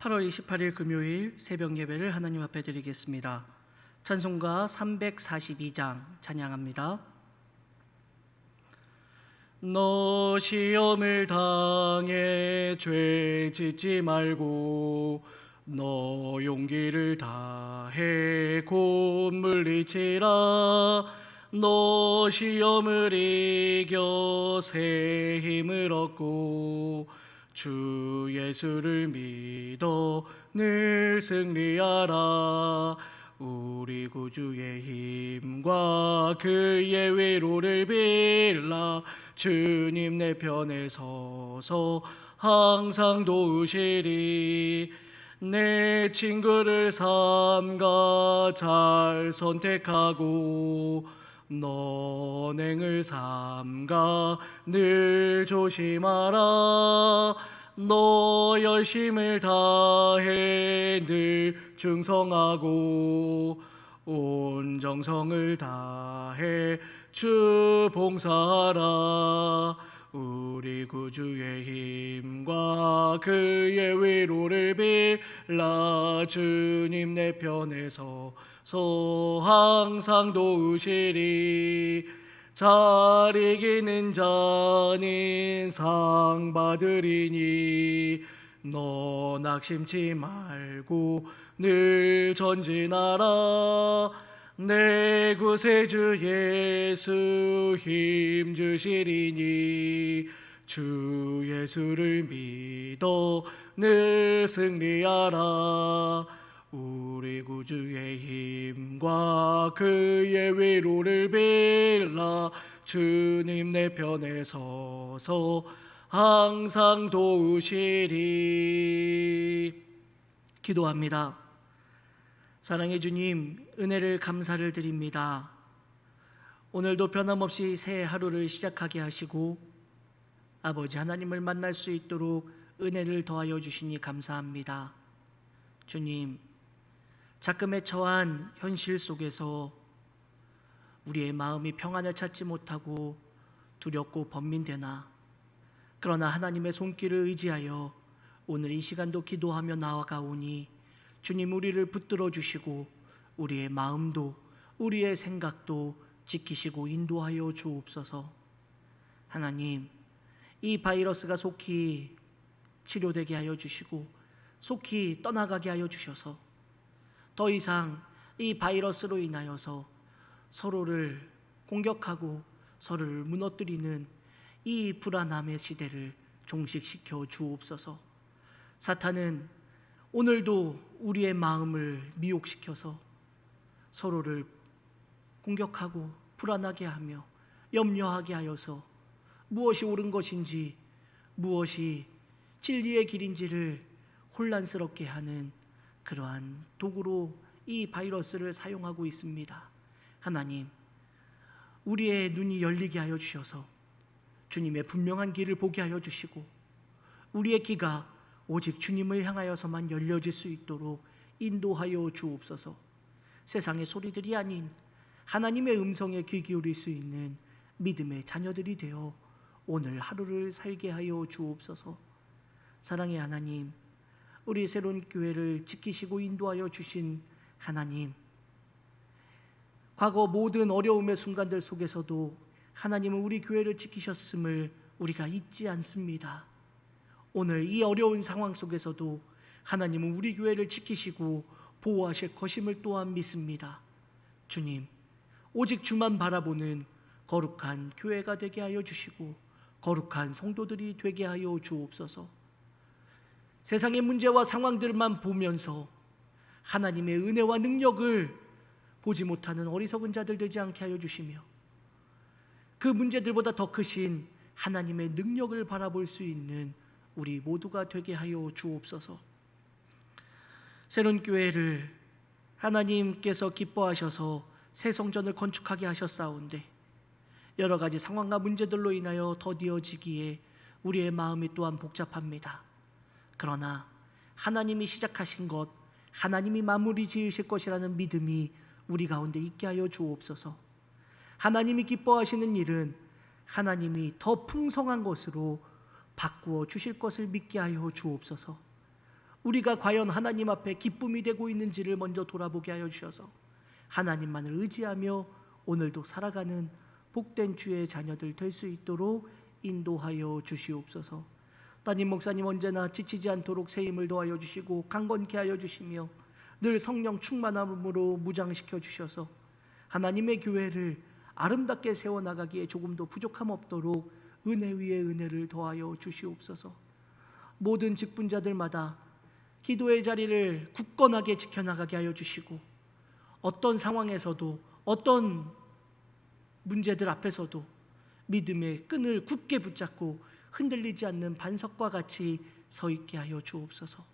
8월 28일 금요일 새벽 예배를 하나님 앞에 드리겠습니다. 찬송가 342장 찬양합니다. 너 시험을 당해 죄 짓지 말고 너 용기를 다해 곧 물리치라. 너 시험을 이겨 새 힘을 얻고 주 예수를 믿어 늘 승리하라. 우리 구주의 힘과 그의 위로를 빌라. 주님 내 편에 서서 항상 도우시리. 내 친구를 삼가 잘 선택하고 너행을 삼가 늘 조심하라. 너 열심을 다해 늘 충성하고 온 정성을 다해 주 봉사하라. 우리 구주의 힘과 그의 위로를 빌라. 주님 내 편에 서서 항상 도우시리. 잘 이기는 자는 상 받으리니 너 낙심치 말고 늘 전진하라. 내 구세주 예수 힘 주시리니 주 예수를 믿어 늘 승리하라. 우리 구주의 힘과 그의 위로를 빌라. 주님 내 편에 서서 항상 도우시리. 기도합니다. 사랑의 주님, 은혜를 감사를 드립니다. 오늘도 변함없이 새 하루를 시작하게 하시고 아버지 하나님을 만날 수 있도록 은혜를 더하여 주시니 감사합니다. 주님, 작금에 처한 현실 속에서 우리의 마음이 평안을 찾지 못하고 두렵고 번민되나, 그러나 하나님의 손길을 의지하여 오늘 이 시간도 기도하며 나아가오니 주님 우리를 붙들어 주시고 우리의 마음도 우리의 생각도 지키시고 인도하여 주옵소서. 하나님, 이 바이러스가 속히 치료되게 하여 주시고 속히 떠나가게 하여 주셔서 더 이상 이 바이러스로 인하여서 서로를 공격하고 서로를 무너뜨리는 이 불안함의 시대를 종식시켜 주옵소서. 사탄은 오늘도 우리의 마음을 미혹시켜서 서로를 공격하고 불안하게 하며 염려하게 하여서 무엇이 옳은 것인지 무엇이 진리의 길인지를 혼란스럽게 하는 그러한 도구로 이 바이러스를 사용하고 있습니다. 하나님, 우리의 눈이 열리게 하여 주셔서 주님의 분명한 길을 보게 하여 주시고 우리의 귀가 오직 주님을 향하여서만 열려질 수 있도록 인도하여 주옵소서. 세상의 소리들이 아닌 하나님의 음성에 귀 기울일 수 있는 믿음의 자녀들이 되어 오늘 하루를 살게 하여 주옵소서. 사랑의 하나님, 우리 새로운 교회를 지키시고 인도하여 주신 하나님, 과거 모든 어려움의 순간들 속에서도 하나님은 우리 교회를 지키셨음을 우리가 잊지 않습니다. 오늘 이 어려운 상황 속에서도 하나님은 우리 교회를 지키시고 보호하실 것임을 또한 믿습니다. 주님, 오직 주만 바라보는 거룩한 교회가 되게 하여 주시고 거룩한 성도들이 되게 하여 주옵소서. 세상의 문제와 상황들만 보면서 하나님의 은혜와 능력을 보지 못하는 어리석은 자들 되지 않게 하여 주시며 그 문제들보다 더 크신 하나님의 능력을 바라볼 수 있는 우리 모두가 되게 하여 주옵소서. 새로운 교회를 하나님께서 기뻐하셔서 새 성전을 건축하게 하셨사온데 여러 가지 상황과 문제들로 인하여 더디어지기에 우리의 마음이 또한 복잡합니다. 그러나 하나님이 시작하신 것, 하나님이 마무리 지으실 것이라는 믿음이 우리 가운데 있게 하여 주옵소서. 하나님이 기뻐하시는 일은 하나님이 더 풍성한 것으로 바꾸어 주실 것을 믿게 하여 주옵소서. 우리가 과연 하나님 앞에 기쁨이 되고 있는지를 먼저 돌아보게 하여 주셔서 하나님만을 의지하며 오늘도 살아가는 복된 주의 자녀들 될 수 있도록 인도하여 주시옵소서. 따님 목사님 언제나 지치지 않도록 새 힘을 더하여 주시고 강건케 하여 주시며 늘 성령 충만함으로 무장시켜 주셔서 하나님의 교회를 아름답게 세워나가기에 조금도 부족함 없도록 은혜 위에 은혜를 더하여 주시옵소서. 모든 직분자들마다 기도의 자리를 굳건하게 지켜나가게 하여 주시고 어떤 상황에서도 어떤 문제들 앞에서도 믿음의 끈을 굳게 붙잡고 흔들리지 않는 반석과 같이 서 있게 하여 주옵소서.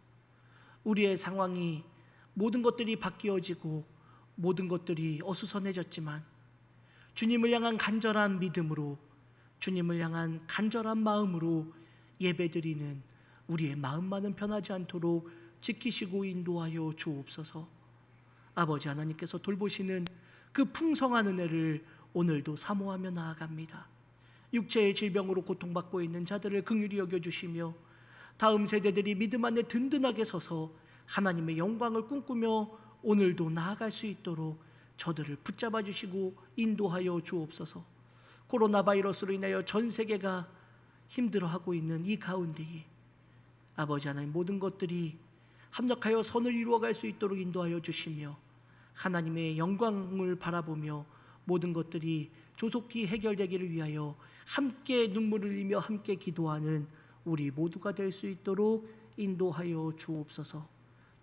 우리의 상황이 모든 것들이 바뀌어지고 모든 것들이 어수선해졌지만 주님을 향한 간절한 믿음으로 주님을 향한 간절한 마음으로 예배드리는 우리의 마음만은 변하지 않도록 지키시고 인도하여 주옵소서. 아버지 하나님께서 돌보시는 그 풍성한 은혜를 오늘도 사모하며 나아갑니다. 육체의 질병으로 고통받고 있는 자들을 긍휼히 여겨주시며 다음 세대들이 믿음 안에 든든하게 서서 하나님의 영광을 꿈꾸며 오늘도 나아갈 수 있도록 저들을 붙잡아 주시고 인도하여 주옵소서. 코로나 바이러스로 인하여 전 세계가 힘들어하고 있는 이 가운데에 아버지 하나님 모든 것들이 합력하여 선을 이루어갈 수 있도록 인도하여 주시며 하나님의 영광을 바라보며 모든 것들이 조속히 해결되기를 위하여 함께 눈물을 흘리며 함께 기도하는 우리 모두가 될 수 있도록 인도하여 주옵소서.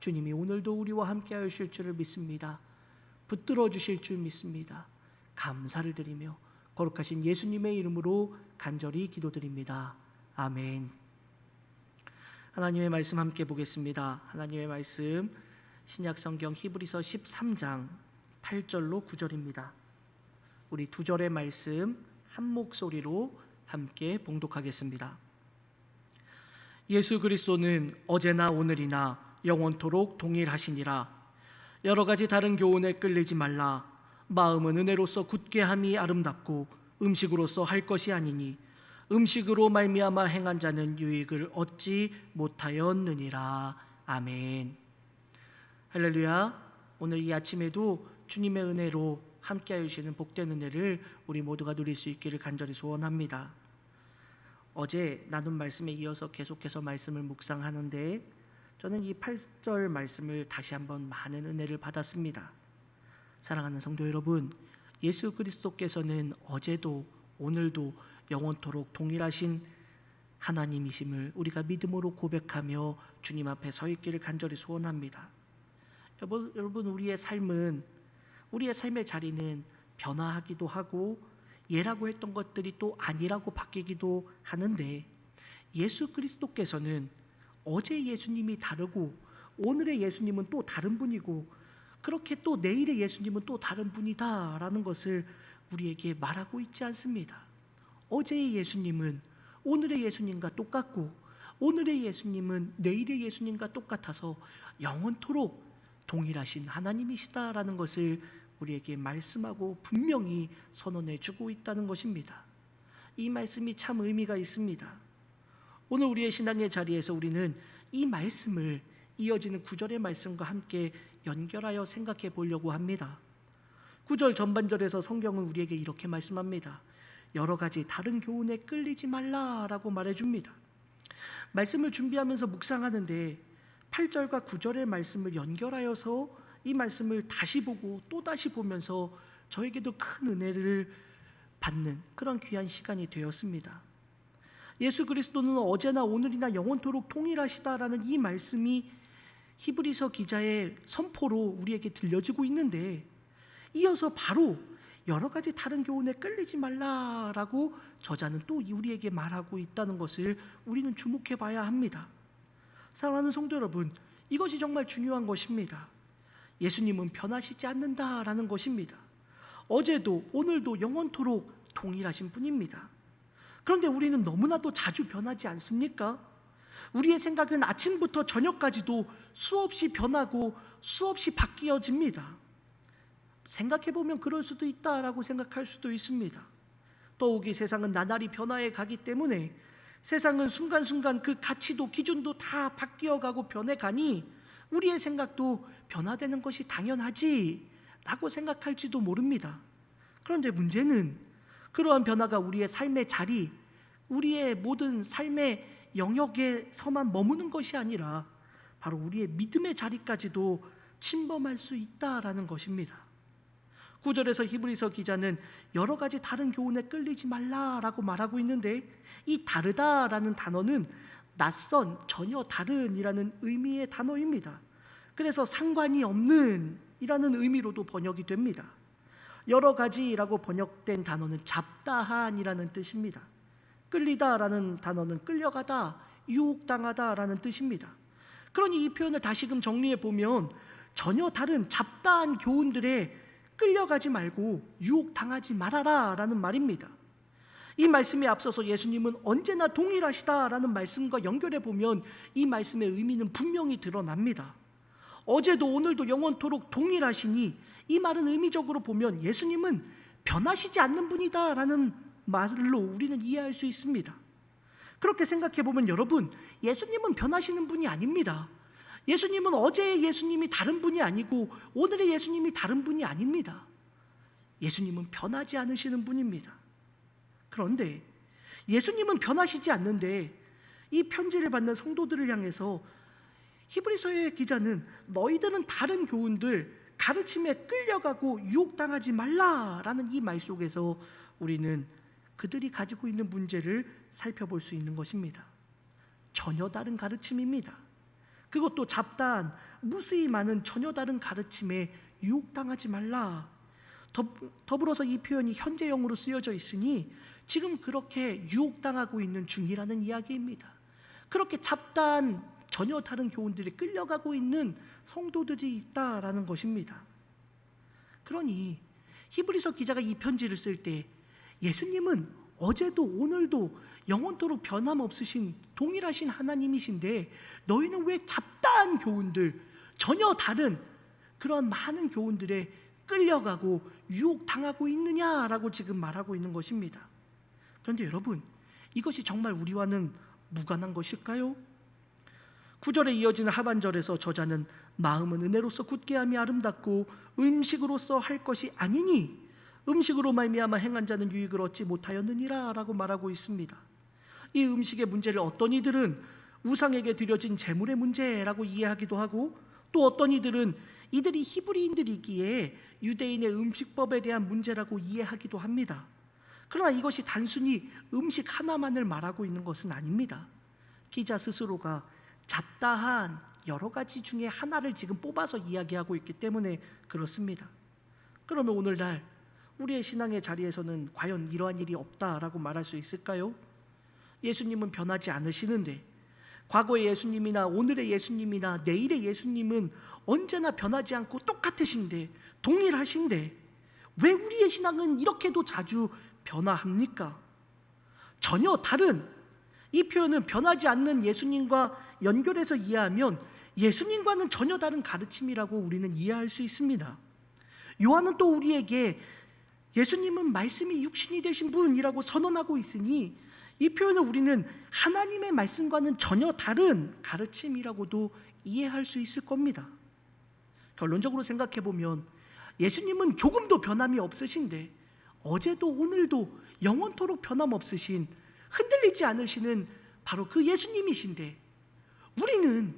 주님이 오늘도 우리와 함께 하실 줄을 믿습니다. 붙들어 주실 줄 믿습니다. 감사를 드리며 거룩하신 예수님의 이름으로 간절히 기도드립니다. 아멘. 하나님의 말씀 함께 보겠습니다. 하나님의 말씀 신약성경 히브리서 13장 8절로 9절입니다. 우리 두 절의 말씀 한 목소리로 함께 봉독하겠습니다. 예수 그리스도는 어제나 오늘이나 영원토록 동일하시니라. 여러 가지 다른 교훈에 끌리지 말라. 마음은 은혜로서 굳게 함이 아름답고 음식으로서 할 것이 아니니 음식으로 말미암아 행한 자는 유익을 얻지 못하였느니라. 아멘. 할렐루야. 오늘 이 아침에도 주님의 은혜로 함께하여 주시는 복된 은혜를 우리 모두가 누릴 수 있기를 간절히 소원합니다. 어제 나눈 말씀에 이어서 계속해서 말씀을 묵상하는데 저는 이 8절 말씀을 다시 한번 많은 은혜를 받았습니다. 사랑하는 성도 여러분, 예수 그리스도께서는 어제도 오늘도 영원토록 동일하신 하나님이심을 우리가 믿음으로 고백하며 주님 앞에 서 있기를 간절히 소원합니다. 여러분, 우리의 삶의 자리는 변화하기도 하고 예라고 했던 것들이 또 아니라고 바뀌기도 하는데 예수 그리스도께서는 어제 예수님이 다르고 오늘의 예수님은 또 다른 분이고 그렇게 또 내일의 예수님은 또 다른 분이다라는 것을 우리에게 말하고 있지 않습니다. 어제의 예수님은 오늘의 예수님과 똑같고 오늘의 예수님은 내일의 예수님과 똑같아서 영원토록 동일하신 하나님이시다라는 것을 우리에게 말씀하고 분명히 선언해 주고 있다는 것입니다. 이 말씀이 참 의미가 있습니다. 오늘 우리의 신앙의 자리에서 우리는 이 말씀을 이어지는 9절의 말씀과 함께 연결하여 생각해 보려고 합니다. 9절 전반절에서 성경은 우리에게 이렇게 말씀합니다. 여러 가지 다른 교훈에 끌리지 말라라고 말해줍니다. 말씀을 준비하면서 묵상하는데 8절과 9절의 말씀을 연결하여서 이 말씀을 다시 보고 또 다시 보면서 저에게도 큰 은혜를 받는 그런 귀한 시간이 되었습니다. 예수 그리스도는 어제나 오늘이나 영원토록 동일하시다라는 이 말씀이 히브리서 기자의 선포로 우리에게 들려지고 있는데 이어서 바로 여러 가지 다른 교훈에 끌리지 말라라고 저자는 또 우리에게 말하고 있다는 것을 우리는 주목해 봐야 합니다. 사랑하는 성도 여러분, 이것이 정말 중요한 것입니다. 예수님은 변하시지 않는다라는 것입니다. 어제도 오늘도 영원토록 동일하신 분입니다. 그런데 우리는 너무나도 자주 변하지 않습니까? 우리의 생각은 아침부터 저녁까지도 수없이 변하고 수없이 바뀌어집니다. 생각해보면 그럴 수도 있다라고 생각할 수도 있습니다. 더욱이 세상은 나날이 변화해 가기 때문에 세상은 순간순간 그 가치도 기준도 다 바뀌어가고 변해가니 우리의 생각도 변화되는 것이 당연하지 라고 생각할지도 모릅니다. 그런데 문제는 그러한 변화가 우리의 삶의 자리, 우리의 모든 삶의 영역에서만 머무는 것이 아니라 바로 우리의 믿음의 자리까지도 침범할 수 있다라는 것입니다. 9절에서 히브리서 기자는 여러 가지 다른 교훈에 끌리지 말라라고 말하고 있는데, 이 다르다라는 단어는 낯선, 전혀 다른이라는 의미의 단어입니다. 그래서 상관이 없는 이라는 의미로도 번역이 됩니다. 여러 가지라고 번역된 단어는 잡다한이라는 뜻입니다. 끌리다라는 단어는 끌려가다, 유혹당하다라는 뜻입니다. 그러니 이 표현을 다시금 정리해 보면 전혀 다른 잡다한 교훈들에 끌려가지 말고 유혹당하지 말아라 라는 말입니다. 이 말씀에 앞서서 예수님은 언제나 동일하시다라는 말씀과 연결해 보면 이 말씀의 의미는 분명히 드러납니다. 어제도 오늘도 영원토록 동일하시니 이 말은 의미적으로 보면 예수님은 변하시지 않는 분이다라는 말로 우리는 이해할 수 있습니다. 그렇게 생각해 보면 여러분, 예수님은 변하시는 분이 아닙니다. 예수님은 어제의 예수님이 다른 분이 아니고 오늘의 예수님이 다른 분이 아닙니다. 예수님은 변하지 않으시는 분입니다. 그런데 예수님은 변하시지 않는데 이 편지를 받는 성도들을 향해서 히브리서의 기자는 너희들은 다른 교훈들, 가르침에 끌려가고 유혹당하지 말라라는 이 말 속에서 우리는 그들이 가지고 있는 문제를 살펴볼 수 있는 것입니다. 전혀 다른 가르침입니다. 그것도 잡다한, 무수히 많은 전혀 다른 가르침에 유혹당하지 말라. 더불어서 이 표현이 현재형으로 쓰여져 있으니 지금 그렇게 유혹당하고 있는 중이라는 이야기입니다. 그렇게 잡다한 전혀 다른 교훈들이 끌려가고 있는 성도들이 있다라는 것입니다. 그러니 히브리서 기자가 이 편지를 쓸 때 예수님은 어제도 오늘도 영원토록 변함없으신 동일하신 하나님이신데 너희는 왜 잡다한 교훈들, 전혀 다른 그런 많은 교훈들에 끌려가고 유혹당하고 있느냐라고 지금 말하고 있는 것입니다. 그런데 여러분, 이것이 정말 우리와는 무관한 것일까요? 9절에 이어지는 하반절에서 저자는 마음은 은혜로서 굳게 함이 아름답고 음식으로서 할 것이 아니니 음식으로 말미암아 행한 자는 유익을 얻지 못하였느니라 라고 말하고 있습니다. 이 음식의 문제를 어떤 이들은 우상에게 드려진 제물의 문제라고 이해하기도 하고, 또 어떤 이들은 이들이 히브리인들이기에 유대인의 음식법에 대한 문제라고 이해하기도 합니다. 그러나 이것이 단순히 음식 하나만을 말하고 있는 것은 아닙니다. 기자 스스로가 잡다한 여러 가지 중에 하나를 지금 뽑아서 이야기하고 있기 때문에 그렇습니다. 그러면 오늘날 우리의 신앙의 자리에서는 과연 이러한 일이 없다라고 말할 수 있을까요? 예수님은 변하지 않으시는데, 과거의 예수님이나 오늘의 예수님이나 내일의 예수님은 언제나 변하지 않고 똑같으신데, 동일하신데 왜 우리의 신앙은 이렇게도 자주 변화합니까? 전혀 다른, 이 표현은 변하지 않는 예수님과 연결해서 이해하면 예수님과는 전혀 다른 가르침이라고 우리는 이해할 수 있습니다. 요한은 또 우리에게 예수님은 말씀이 육신이 되신 분이라고 선언하고 있으니 이 표현을 우리는 하나님의 말씀과는 전혀 다른 가르침이라고도 이해할 수 있을 겁니다. 결론적으로 생각해 보면 예수님은 조금도 변함이 없으신데 어제도 오늘도 영원토록 변함없으신, 흔들리지 않으시는 바로 그 예수님이신데, 우리는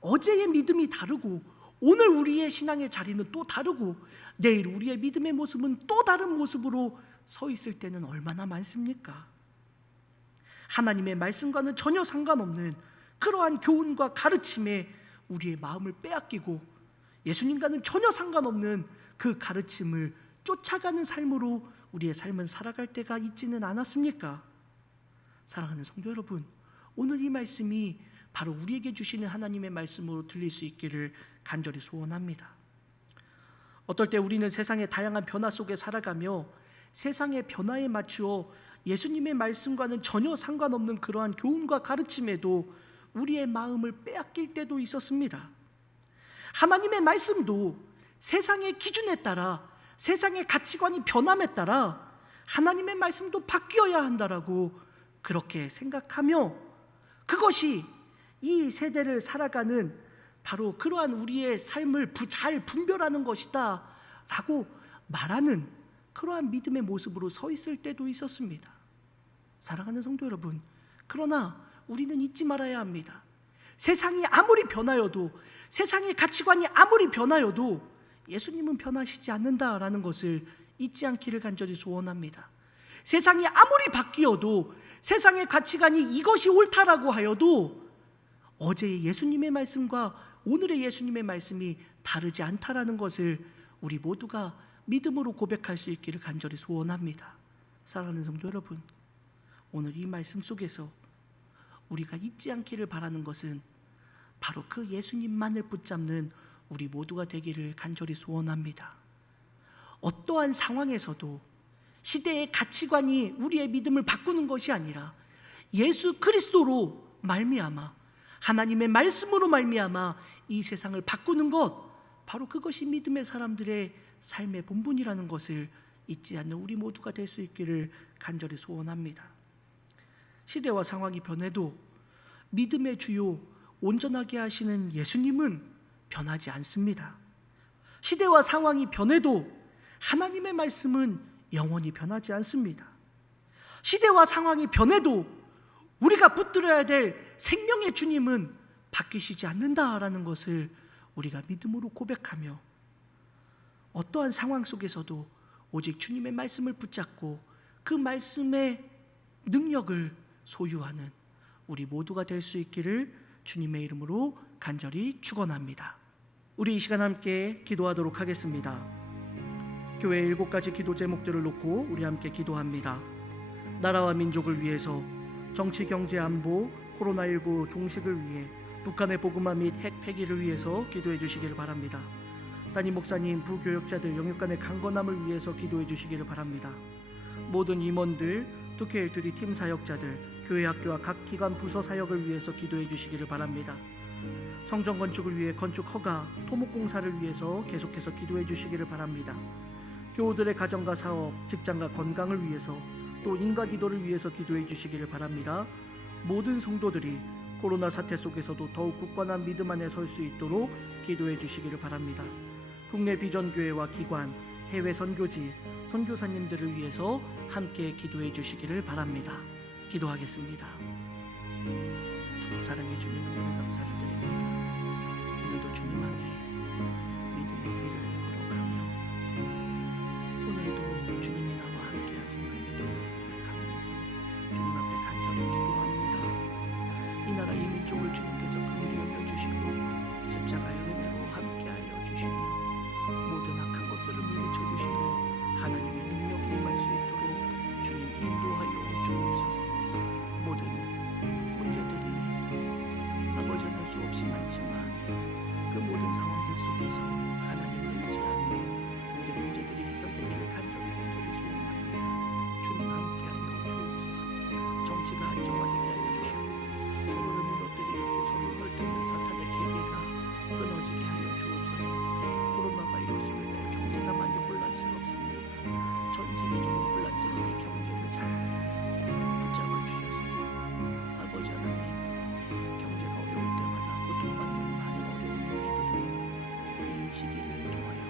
어제의 믿음이 다르고 오늘 우리의 신앙의 자리는 또 다르고 내일 우리의 믿음의 모습은 또 다른 모습으로 서 있을 때는 얼마나 많습니까? 하나님의 말씀과는 전혀 상관없는 그러한 교훈과 가르침에 우리의 마음을 빼앗기고 예수님과는 전혀 상관없는 그 가르침을 쫓아가는 삶으로 우리의 삶은 살아갈 때가 있지는 않았습니까? 사랑하는 성도 여러분, 오늘 이 말씀이 바로 우리에게 주시는 하나님의 말씀으로 들릴 수 있기를 간절히 소원합니다. 어떨 때 우리는 세상의 다양한 변화 속에 살아가며 세상의 변화에 맞추어 예수님의 말씀과는 전혀 상관없는 그러한 교훈과 가르침에도 우리의 마음을 빼앗길 때도 있었습니다. 하나님의 말씀도 세상의 기준에 따라, 세상의 가치관이 변함에 따라 하나님의 말씀도 바뀌어야 한다라고 그렇게 생각하며 그것이 이 세대를 살아가는 바로 그러한 우리의 삶을 잘 분별하는 것이다 라고 말하는 그러한 믿음의 모습으로 서 있을 때도 있었습니다. 사랑하는 성도 여러분, 그러나 우리는 잊지 말아야 합니다. 세상이 아무리 변하여도, 세상의 가치관이 아무리 변하여도 예수님은 변하시지 않는다라는 것을 잊지 않기를 간절히 소원합니다. 세상이 아무리 바뀌어도, 세상의 가치관이 이것이 옳다라고 하여도 어제의 예수님의 말씀과 오늘의 예수님의 말씀이 다르지 않다라는 것을 우리 모두가 믿음으로 고백할 수 있기를 간절히 소원합니다. 사랑하는 성도 여러분, 오늘 이 말씀 속에서 우리가 잊지 않기를 바라는 것은 바로 그 예수님만을 붙잡는 우리 모두가 되기를 간절히 소원합니다. 어떠한 상황에서도 시대의 가치관이 우리의 믿음을 바꾸는 것이 아니라 예수 그리스도로 말미암아, 하나님의 말씀으로 말미암아 이 세상을 바꾸는 것, 바로 그것이 믿음의 사람들의 삶의 본분이라는 것을 잊지 않는 우리 모두가 될 수 있기를 간절히 소원합니다. 시대와 상황이 변해도 믿음의 주요 온전하게 하시는 예수님은 변하지 않습니다. 시대와 상황이 변해도 하나님의 말씀은 영원히 변하지 않습니다. 시대와 상황이 변해도 우리가 붙들어야 될 생명의 주님은 바뀌시지 않는다라는 것을 우리가 믿음으로 고백하며 어떠한 상황 속에서도 오직 주님의 말씀을 붙잡고 그 말씀의 능력을 소유하는 우리 모두가 될 수 있기를 주님의 이름으로 간절히 축원합니다. 우리 이 시간 함께 기도하도록 하겠습니다. 교회 7가지 기도 제목들을 놓고 우리 함께 기도합니다. 나라와 민족을 위해서, 정치, 경제, 안보, 코로나19 종식을 위해, 북한의 복음화 및 핵 폐기를 위해서 기도해 주시기를 바랍니다. 담임 목사님, 부교역자들 영육간의 강건함을 위해서 기도해 주시기를 바랍니다. 모든 임원들, 투케일투리 팀 사역자들, 교회 학교와 각 기관 부서 사역을 위해서 기도해 주시기를 바랍니다. 성전 건축을 위해 건축 허가, 토목공사를 위해서 계속해서 기도해 주시기를 바랍니다. 교우들의 가정과 사업, 직장과 건강을 위해서, 또 인과 기도를 위해서 기도해 주시기를 바랍니다. 모든 성도들이 코로나 사태 속에서도 더욱 굳건한 믿음 안에 설 수 있도록 기도해 주시기를 바랍니다. 국내 비전교회와 기관, 해외 선교지, 선교사님들을 위해서 함께 기도해 주시기를 바랍니다. 기도하겠습니다. 사랑의 주님, 은혜를 감사를 드립니다. 오늘도 주님 안에 믿음의 길을 걸어가며 오늘도 주님이 나와 함께 하심을 믿음으로 고백하면서 주님 앞에 간절히 기도합니다. 이 나라 이 민족을 주님께서 긍휼히 여겨주시고 십자가의 은혜로 함께하여 주시며 모든 악한 것들을 물리쳐 주시는 하나님의 능력이 임할 수 있도록 주님 인도하여 주옵소서. 모든 문제들이 아버지는 수없이 많지만 그 모든 상황들 속에서 하나님을 의지하며 모든 문제들이 해결되기를 간절히 소원합니다. 주님 함께하여 주옵소서. 정치가 안정화되게 하여 주시고 서로를 무너뜨리려고 서로를 떨대는 사탄의 계계가 끊어지게 하여 주옵소서. 코로나 바이러스로 인해 경제가 많이 혼란스럽습니다. 전 세계적으로 혼란스러운 이 경제를 잘 붙잡아 주셔서 아버지 하나님, 경제가 어려울 때마다 고통받는 많은 어려운 우리들이 이 시기를 통하여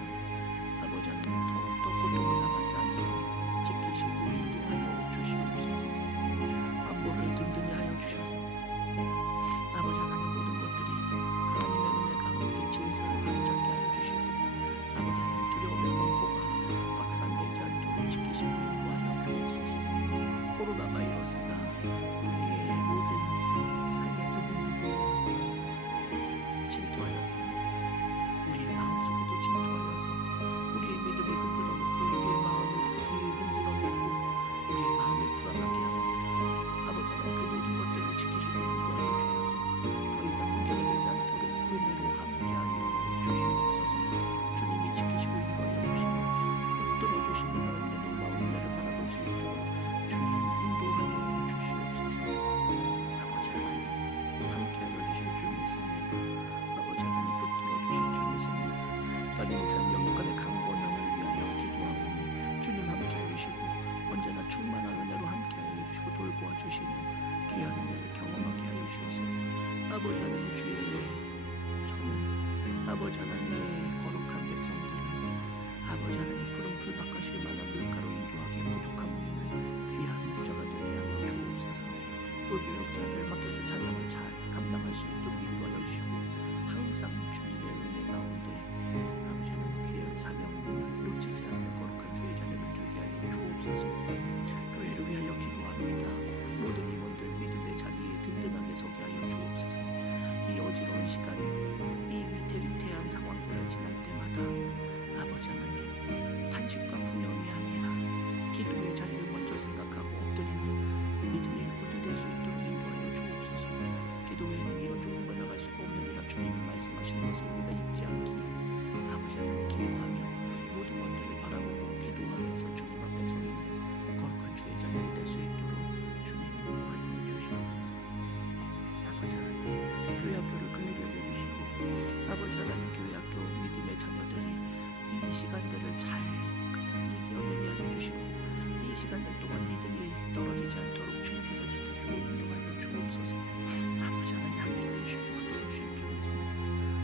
아버지 하나님 주의 저는 아버지 하나님의 거룩한 백성들을 아버지 하나님 푸른 풀 바깥일 만한 물가로 인도하기에 부족함 없는 귀한 목자가 되게 하여 주옵소서. 무교역자들 맡겨진 사명을 잘 감당할 수 있도록 인도하여 주시고 항상 주님의 은혜 가운데 아버지 하나님 귀한 사명을 놓치지 않는 거룩한 주의 자녀를 되게 하여 주옵소서. 교회를 위하여 기도합니다. 모든 임원들 믿음의 자리에 든든하게 서게 하여 주옵소서. 이 어지러운 시간, 이 위태위태한 상황들을 지날 때마다 아버지 하나님 탄식과 분열이 아니라 기도의 자리를 먼저 생각하고 엎드리는 믿음의 일꾼들 될 수 있도록 인도하여 주옵소서. 기도 외에는 이런 좋은 거 나갈 수가 없느니라 주님이 말씀하신 것을 우리가 잊지 않기에 아버지 하나님 기도하며 모든 것들을 바라보고 기도하면서 주님 앞에 서 있는 거룩한 주의 자녀를 될 수 있도록 주님이 인도하여 주시옵소서. 아버지 하나님 교회 학교를 긍휼히 여겨주시고 아버지 하나님 교회 학교 믿음의 자녀들이 이 시간들을 잘 이겨내게 하여 주시고 이 시간들 동안 믿음이 떨어지지 않도록 주님께서 지키시고 인도하여 주옵소서. 아버지 하나님 함께해 주시고 붙들어주실 줄 믿습니다.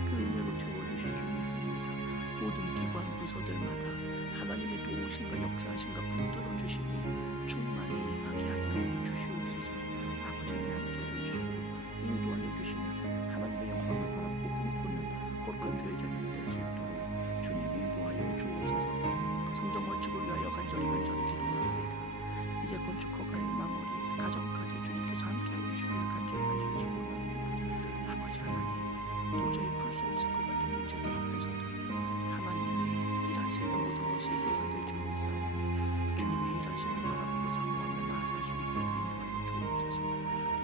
그 은혜로 채워주실 줄 믿습니다. 모든 기관 부서들마다 하나님의 도우심과 역사하심과 붙들어주심이 충만히 임하게 하여 주시옵소서. 아버지 하나님 함께해 주시고 인도하여 주시며 하나님의 영광을 바라보고 꿈꾸는 거룩한 주의 자녀를 될 수 있도록 주님 인도하여 주옵소서. 성전 건축을 위하여 간절히 기도합니다. 이제 건축허가의 마무리 가정까지 주님께서 함께하여 주시기를 간절히 소원합니다. 아버지 하나님 도저히 풀 수 없을 것 같은 문제들 앞에서도 하나님이 일하시는 모든 것이 해결될 줄 믿사오니 주님의 일하심을 바라보고 사모하며 나아갈 수 있도록 인도하여 주옵소서.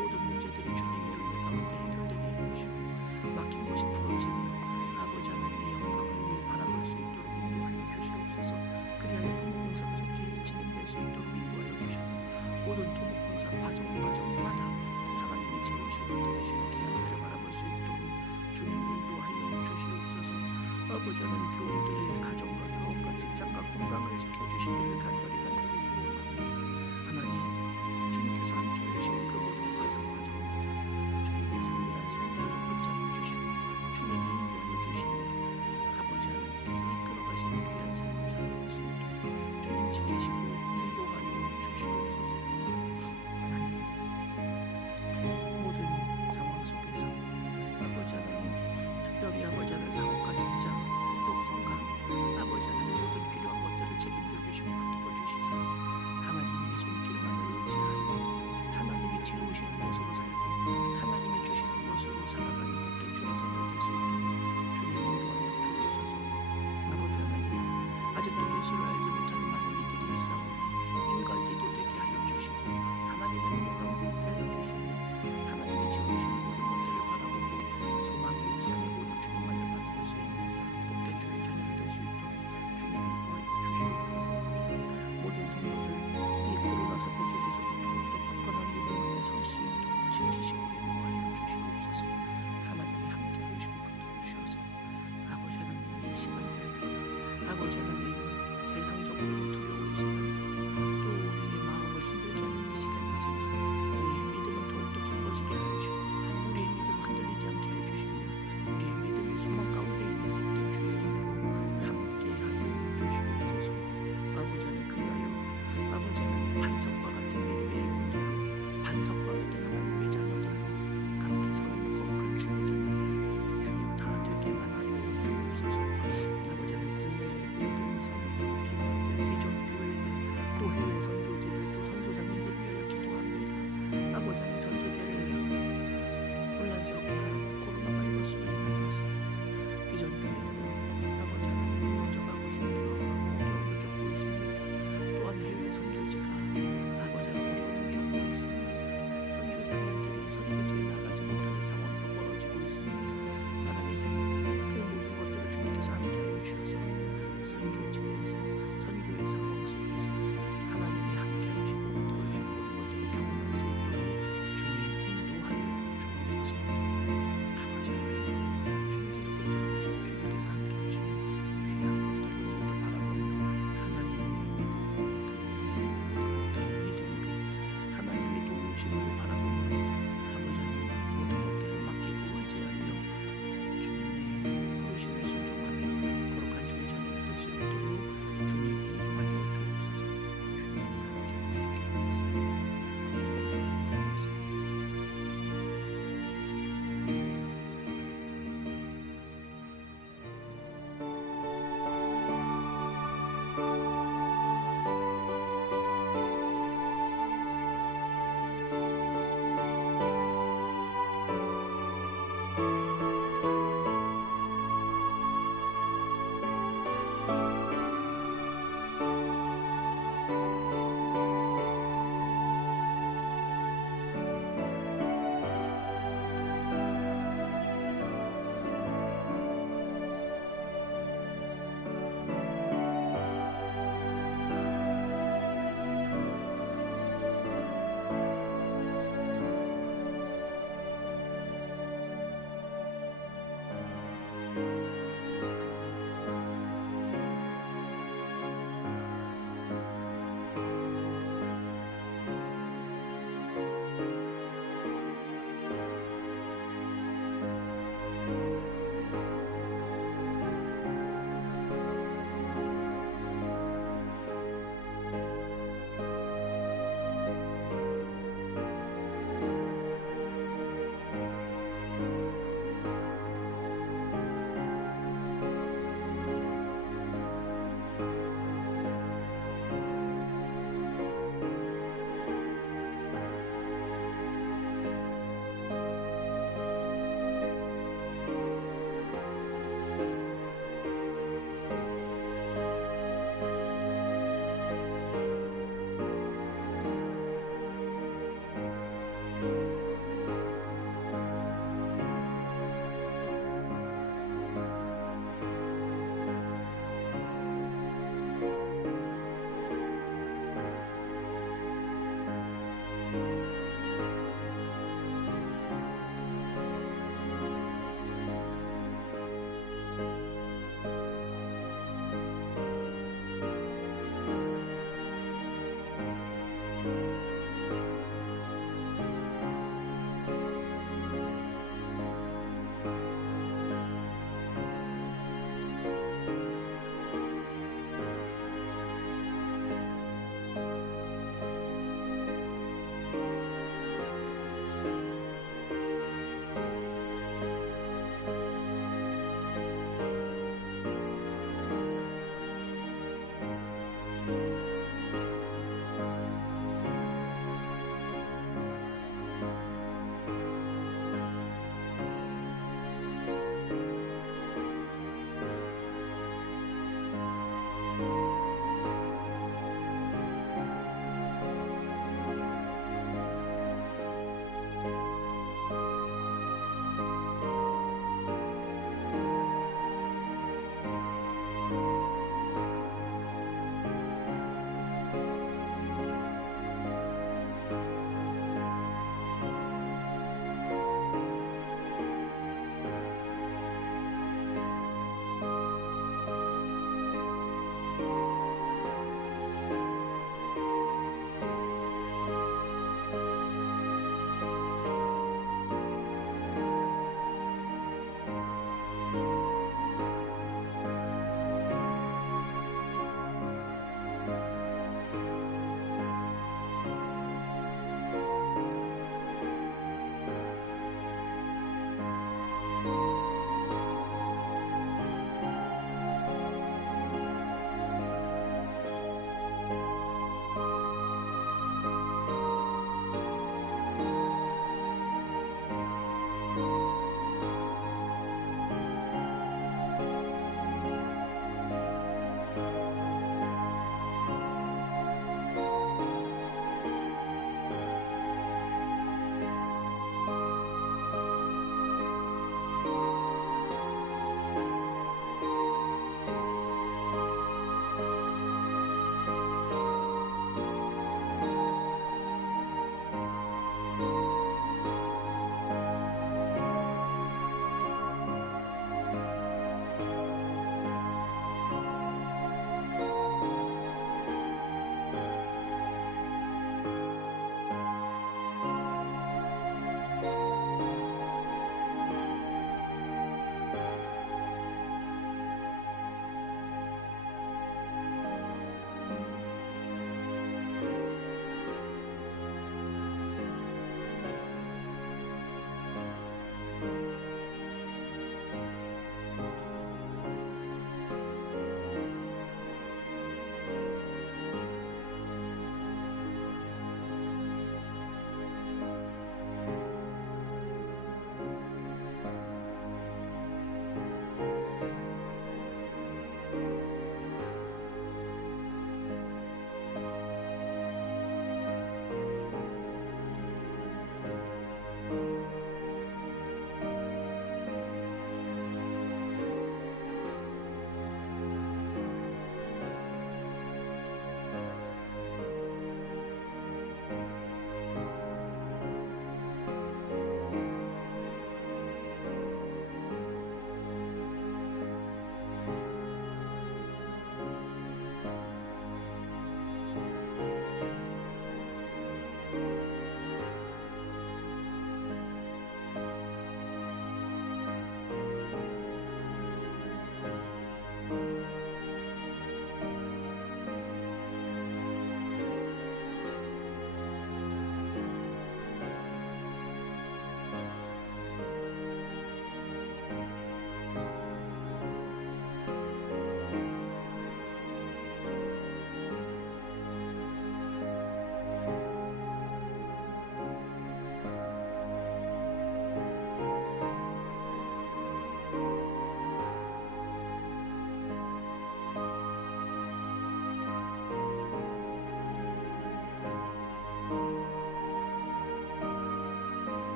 모든 문제들이 주님의 은혜 가운데 해결되게 해주시고 막힌 것이 풀어지며 아버지 하나님의 영광을 바라볼 수 있도록 인도하여 주시옵소서. 그리하여 토목공사가 속히 진행될 수 있도록 인도하여 주시고 모든 토목공사 과정마다 하나님이 채우시고 붙들으시는 귀한 은혜를 바라볼 수 있도록 주님 인도하여 주시옵소서. 아버지 하나님 교우들의